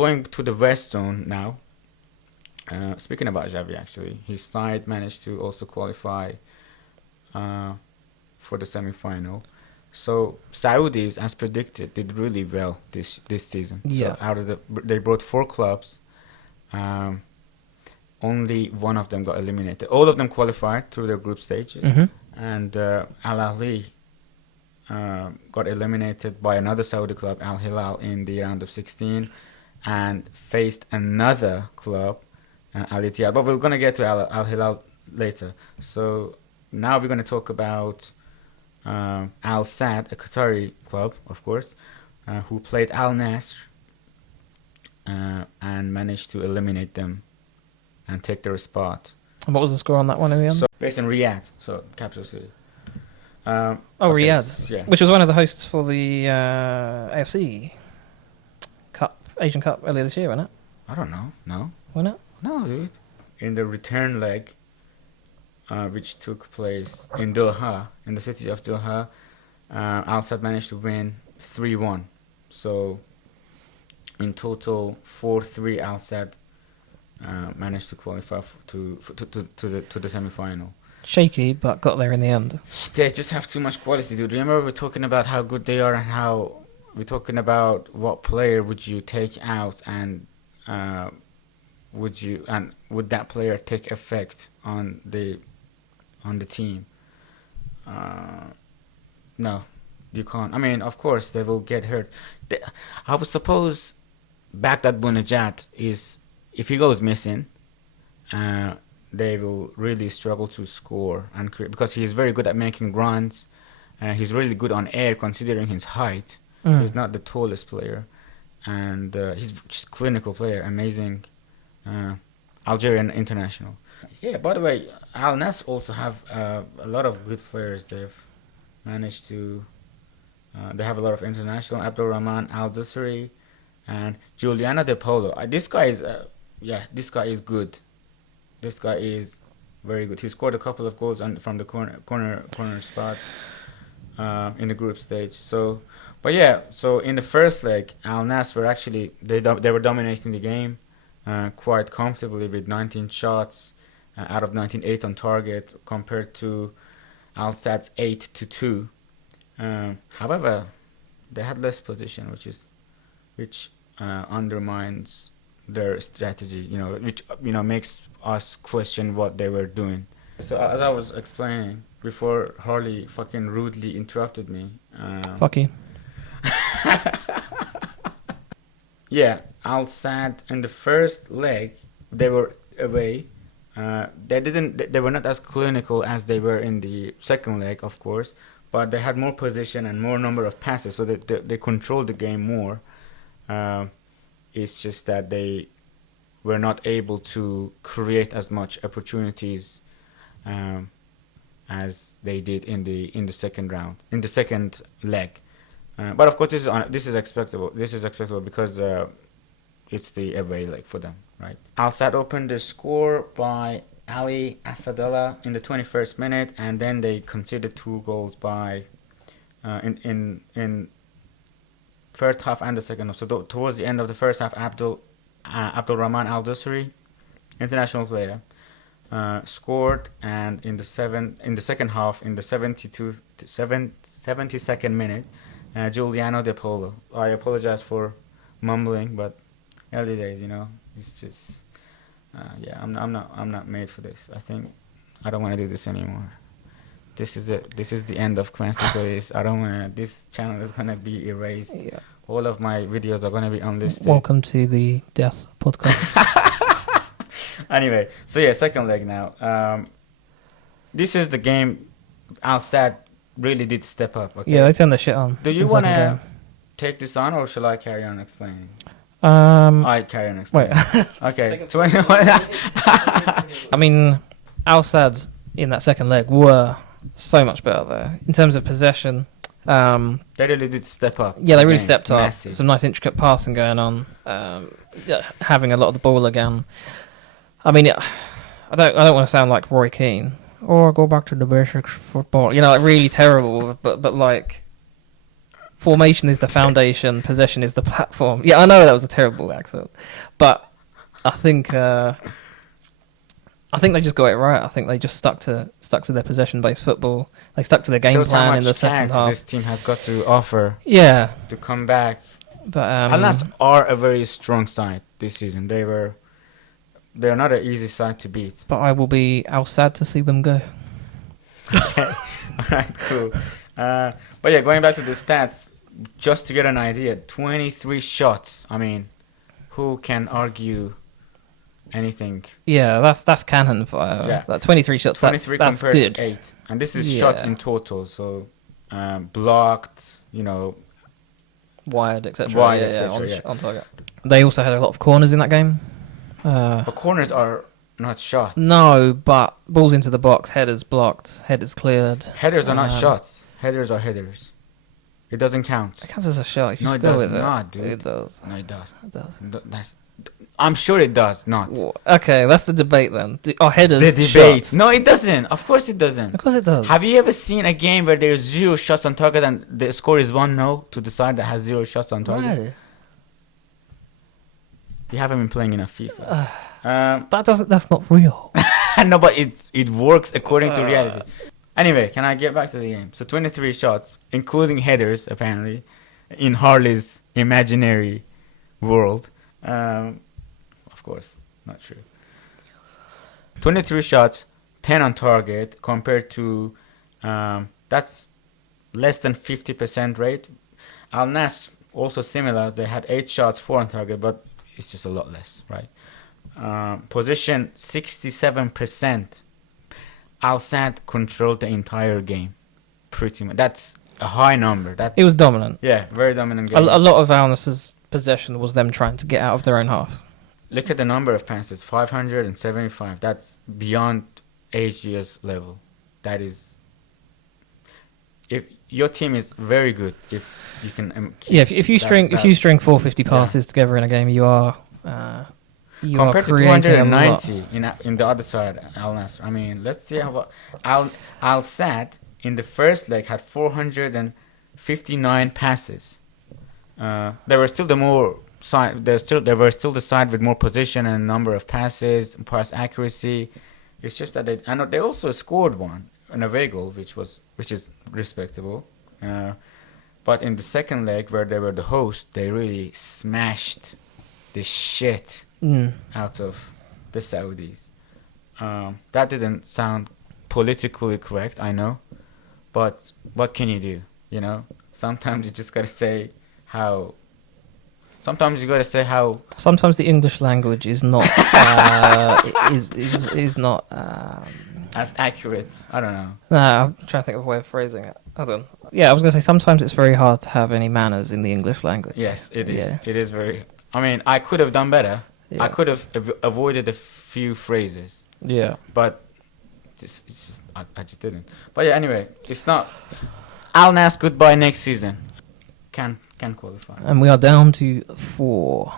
going to the West Zone now. Speaking about Xavi, actually, his side managed to also qualify for the semi-final. So Saudis, as predicted, did really well this season. Yeah. So they brought 4 clubs. Only one of them got eliminated. All of them qualified through their group stages, and Al-Ahli got eliminated by another Saudi club, Al-Hilal, in the round of 16, and faced another club, Al-Ittihad. But we're gonna get to Al-Hilal later. So now we're gonna talk about Al Sadd, a Qatari club, of course, who played Al Nassr and managed to eliminate them and take their spot. And what was the score on that one in the end? So based in Riyadh, so capital city. Riyadh, yeah. which was one of the hosts for the AFC Cup, Asian Cup earlier this year, wasn't it? I don't know. No. Wasn't it? No, dude. In the return leg, which took place in Doha, in the city of Doha, Al Sadd managed to win 3-1. So in total, 4-3, Al Sadd managed to qualify to the semi-final. Shaky, but got there in the end. They just have too much quality, dude. Remember, we're talking about how good they are and how we're talking about what player would you take out, and would that player take effect on the team? No, you can't. I mean, of course they will get hurt. I would suppose Baghdad Bunajat is, if he goes missing, they will really struggle to score and create, because he's very good at making runs. He's really good on air considering his height. He's not the tallest player, and he's just clinical player, amazing Algerian international. Yeah, by the way, Al Nassr also have a lot of good players. They've managed to they have a lot of international, Abdul Rahman Al-Dusri and Giuliano De Polo. This guy is good. This guy is very good. He scored a couple of goals from the corner spots in the group stage. So, but yeah, so in the first leg, Al Nassr were actually they were dominating the game quite comfortably with 19 shots out of 19, 8 on target, compared to Al Sadd's 8-2. However, they had less position, which undermines their strategy, which makes us question what they were doing. So as I was explaining before, Harley fucking rudely interrupted me. Fuck you. Yeah, Al Sadd in the first leg, they were away. They were not as clinical as they were in the second leg, of course, but they had more position and more number of passes, so they controlled the game more. It's just that they were not able to create as much opportunities as they did in the second leg. But of course, this is expectable. This is expectable because it's the away leg for them, right? Al Sadd opened the score by Ali Asadallah in the 21st minute, and then they conceded 2 goals by in first half and the second half. So towards the end of the first half, Abdul Rahman Al-Dusri, international player, scored, and in the second half, in the 72nd minute, Giuliano De Polo. I apologize for mumbling, but early days, it's just I'm not made for this. I think I don't want to do this anymore. This is it. This is the end of Classic. I don't want to. This channel is gonna be erased. Yeah. All of my videos are gonna be unlisted. Welcome to the Death Podcast. Anyway, so yeah, second leg now. This is the game Al Sadd really did step up. Okay? Yeah, they turned the shit on. Do you want to take this on, or shall I carry on explaining? I carry on explaining. Wait. Okay. 21. I mean, Al Sadd in that second leg were so much better there in terms of possession. They really did step up. Yeah, they really stepped up. Massive. Some nice intricate passing going on. Having a lot of the ball again. I mean, I don't want to sound like Roy Keane or go back to the basics football. Like really terrible. But like, formation is the foundation, possession is the platform. Yeah, I know that was a terrible accent, but I think they just got it right. I think they just stuck to their possession-based football. They stuck to their game Shows how plan much in the second half. this team has got to offer Yeah, to come back. but Al-Nassr are a very strong side this season. They're not an easy side to beat. but I will be sad to see them go. Okay. All right, cool. But yeah, going back to the stats, just to get an idea, 23 shots. I mean, who can argue anything? Yeah, that's cannon fire. Yeah. That 23 shots. 23 that's compared good. to 8. And this is shots Yeah. in total. So blocked, Wide, etc. Wide, yeah, etc., yeah. on target. They also had a lot of corners in that game. but corners are not shots. No, but balls into the box, headers blocked, headers cleared. Headers are not shots. Headers are headers. It doesn't count. It counts as a shot if you No, it score does with it. not, dude. It does. No, it does. It does. I'm sure it does not. Okay, that's the debate then. Are headers The debate. shots? No, it doesn't. Of course it doesn't. Of course it does. Have you ever seen a game where there's 0 shots on target and the score is 1-0 to the side that has 0 shots on target? No. You haven't been playing enough FIFA. That's not real. No, but it works according to reality. Anyway, can I get back to the game? So 23 shots, including headers, apparently, in Harley's imaginary world. Of course, not true. 23 shots, 10 on target, compared to that's less than 50% rate. Al-Nassr also similar. They had 8 shots, 4 on target, but it's just a lot less, right? Position 67%. Al-Sadd controlled the entire game, pretty much. That's a high number. It was dominant. Yeah, very dominant game. A lot of Al-Nassr's possession was them trying to get out of their own half. Look at the number of passes, 575. That's beyond HGS level. That is, if your team is very good, if you can keep if you string 450 passes together in a game, you are compared to creating a lot. 290 in the other side, Al-Nassr. I mean, let's see how Al-Sadd in the first leg had 459 passes. They were still the more side. They were still the side with more position and number of passes, pass accuracy. It's just that they also scored one, an away goal, which is respectable. But in the second leg, where they were the host, they really smashed the shit out of the Saudis. That didn't sound politically correct, I know, but what can you do? Sometimes you just gotta say how. Sometimes you gotta say how. Sometimes the English language is not is not as accurate. I don't know. No, I'm trying to think of a way of phrasing it. Hold on. Yeah, I was gonna say sometimes it's very hard to have any manners in the English language. Yes, it is. Yeah. It is very. I mean, I could have done better. Yeah. I could have avoided a few phrases. Yeah. But I just didn't. But yeah, anyway, it's not. Al-Nassr goodbye next season. Can qualify. And we are down to 4.